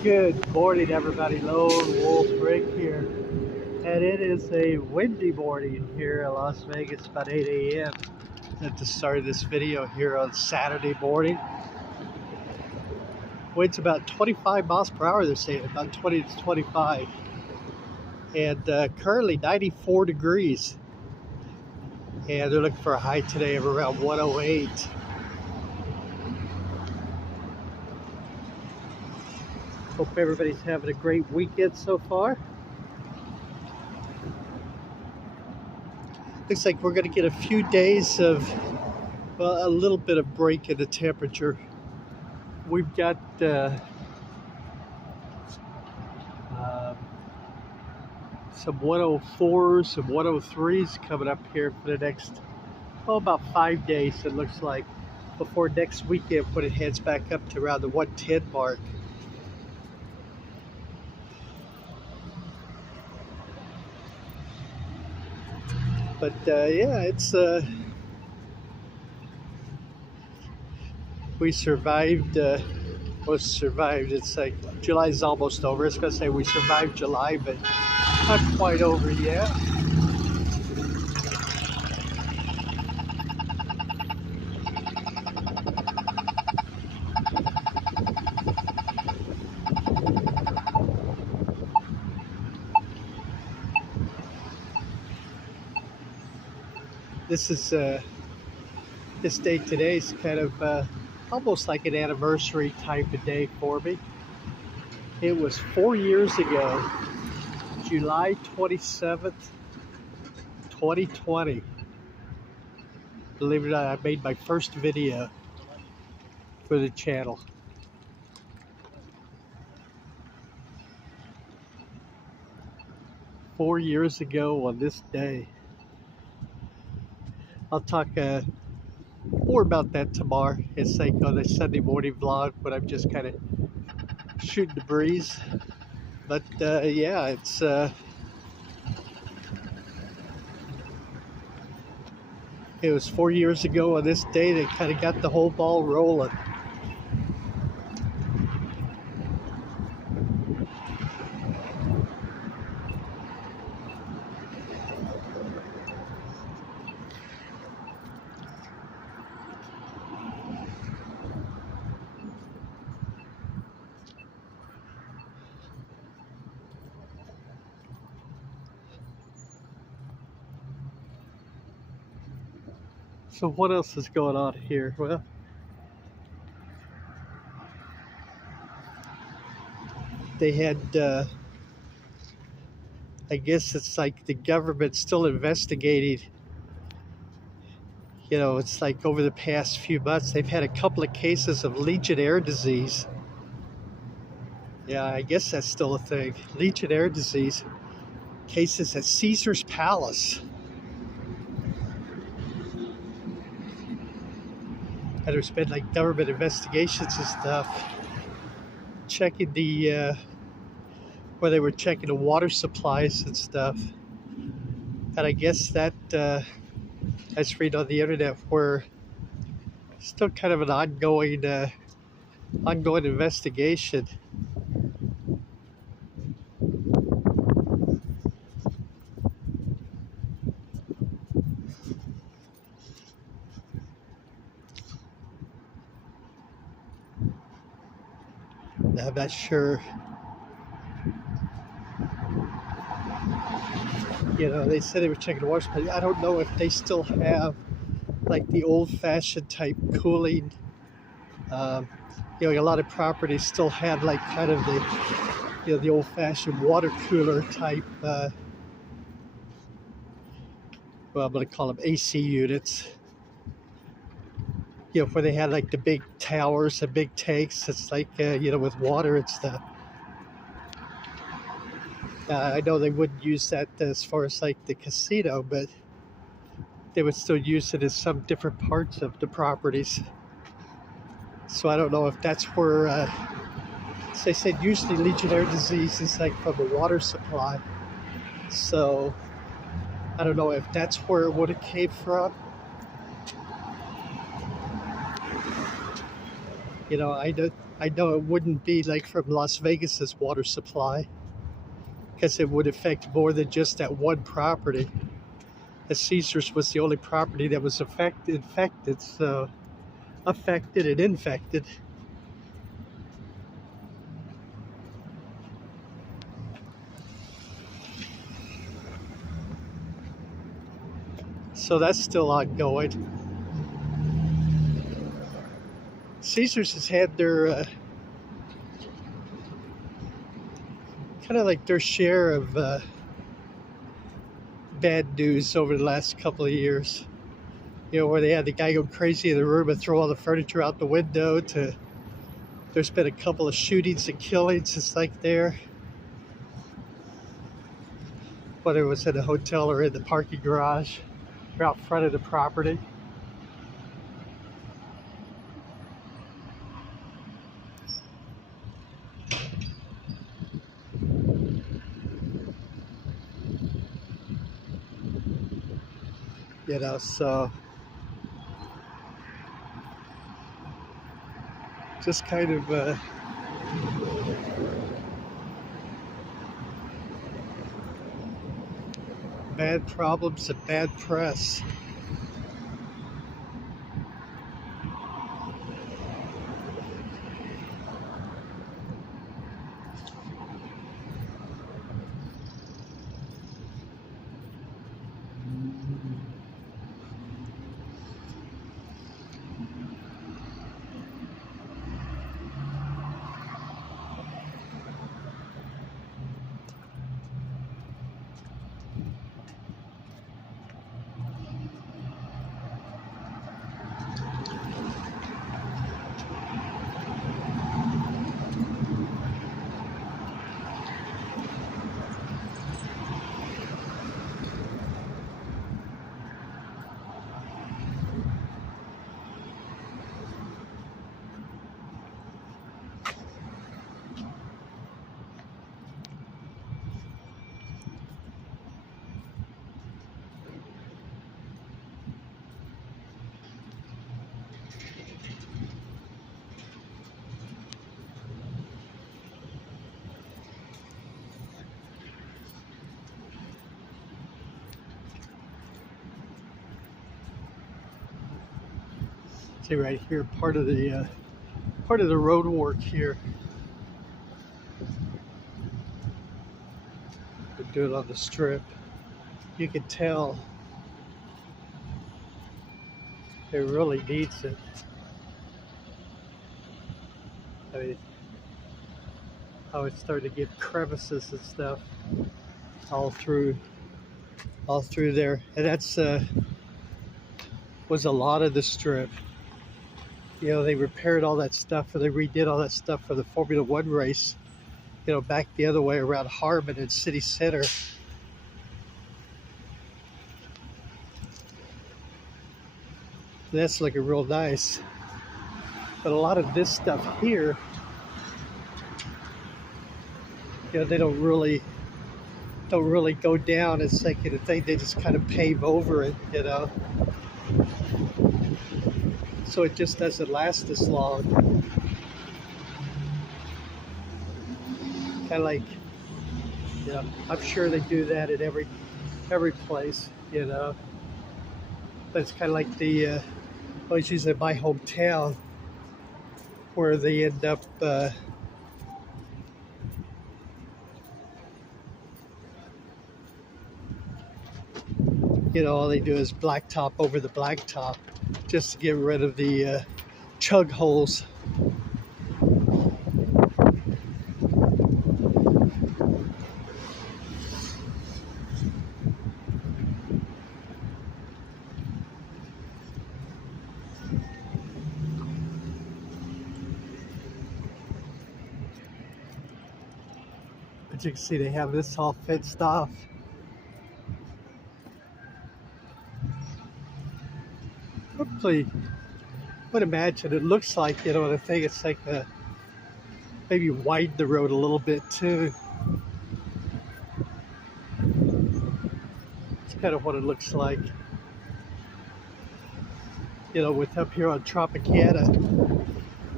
Good morning, everybody. Lone Wolf Rick here, and it is a windy morning here in Las Vegas, about 8 a.m. at the start of this video here on Saturday morning. Winds about 25 miles per hour, they're saying, about 20 to 25, and currently 94 degrees, and they're looking for a high today of around 108. Hope everybody's having a great weekend so far. Looks like we're going to get a few days of a little bit of break in the temperature. We've got some 104s, some 103s coming up here for the next, about 5 days, it looks like, before next weekend when it heads back up to around the 110 mark. But yeah, it's we survived. Survived. It's like July's almost over. It's gonna say we survived July, but not quite over yet. This is this day today is kind of almost like an anniversary type of day for me. It was 4 years ago, July 27th, 2020. Believe it or not, I made my first video for the channel. Four years ago on this day. I'll talk more about that tomorrow. It's like on a Sunday morning vlog, but I'm just kind of shooting the breeze. But yeah, it's it was 4 years ago on this day that kind of got the whole ball rolling. So what else is going on here? Well, they had, I guess it's like the government's still investigating. You know, it's like over the past few months, they've had a couple of cases of Legionnaire disease. Yeah, I guess that's still a thing. Legionnaire disease cases at Caesar's Palace. And there's been like government investigations and stuff, checking the, where they were checking the water supplies and stuff. And I guess that, I just read on the internet where still kind of an ongoing investigation. I'm not sure. You know, they said they were checking the water supply. I don't know if they still have like the old-fashioned type cooling. You know, a lot of properties still had like kind of the, you know, the old-fashioned water cooler type. Well, I'm going to call them AC units. You know, where they had like the big towers and big tanks. It's like, you know, with water and stuff. I know they wouldn't use that as far as like the casino, but they would still use it as some different parts of the properties. So I don't know if that's where, as they said, usually Legionnaire disease is like from the water supply. So I don't know if that's where it would have came from. You know, I know it wouldn't be like from Las Vegas's water supply because it would affect more than just that one property. As Caesars was the only property that was affected and infected. So that's still ongoing. Caesars has had their kind of like their share of bad news over the last couple of years. You know, where they had the guy go crazy in the room and throw all the furniture out the window, to there's been a couple of shootings and killings. It's like there, whether it was in a hotel or in the parking garage or out front of the property. You know, so just kind of bad problems and bad press. See right here, part of the road work here. They do it on the strip. You can tell it really needs it. I mean, how it's starting to get crevices and stuff all through there, and that's was a lot of the strip. You know, they repaired all that stuff, or they redid all that stuff for the Formula One race. You know, back the other way around Harmon and City Center. That's looking real nice. But a lot of this stuff here, you know, they don't really go down and sink it. They just kind of pave over it, you know. So it just doesn't last as long. Kind of like, you know, I'm sure they do that at every place, you know. But it's kind of like the, always use it in my hometown, where they end up, you know, all they do is blacktop over the blacktop just to get rid of the chug holes. But you can see they have this all fenced off. Hopefully, I would imagine it looks like, you know, the thing, it's like maybe widen the road a little bit too. It's kind of what it looks like. You know, with up here on Tropicana,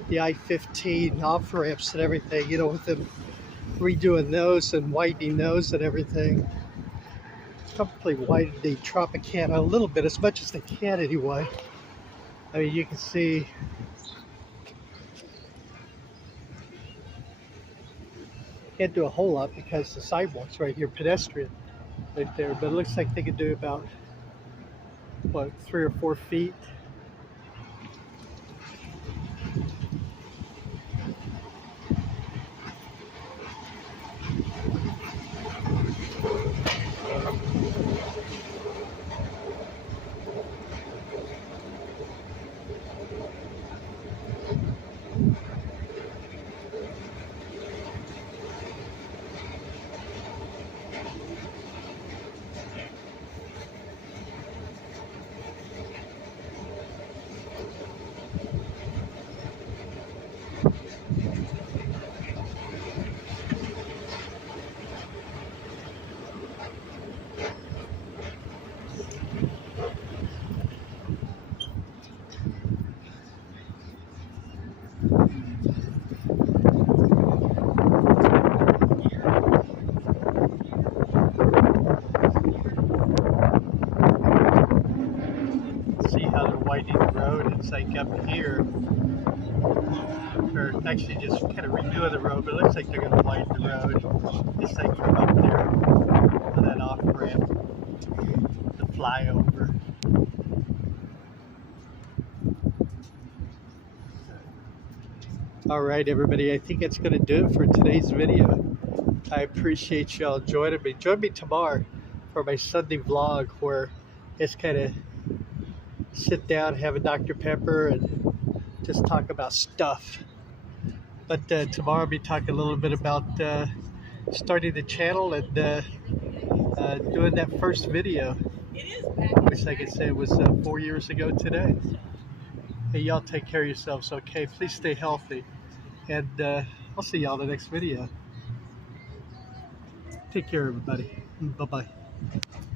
the I-15 off ramps and everything, you know, with them redoing those and widening those and everything. Probably widen the Tropicana a little bit, as much as they can anyway. I mean, you can see can't do a whole lot because the sidewalk's right here, pedestrian right there. But it looks like they could do about, what, 3 or 4 feet. See how they're widening the road. It's like up here. Or actually just kind of redoing the road, but it looks like they're going to widen the road. It's like from up there on that off ramp, the flyover. All right, everybody, I think that's going to do it for today's video. I appreciate y'all joining me. Join me tomorrow for my Sunday vlog where it's kind of sit down, have a Dr. Pepper, and just talk about stuff. But tomorrow I'll be talking a little bit about starting the channel and doing that first video, which, like I said, was 4 years ago today. Hey, y'all take care of yourselves, okay? Please stay healthy. And I'll see y'all in the next video. Take care, everybody. Bye-bye.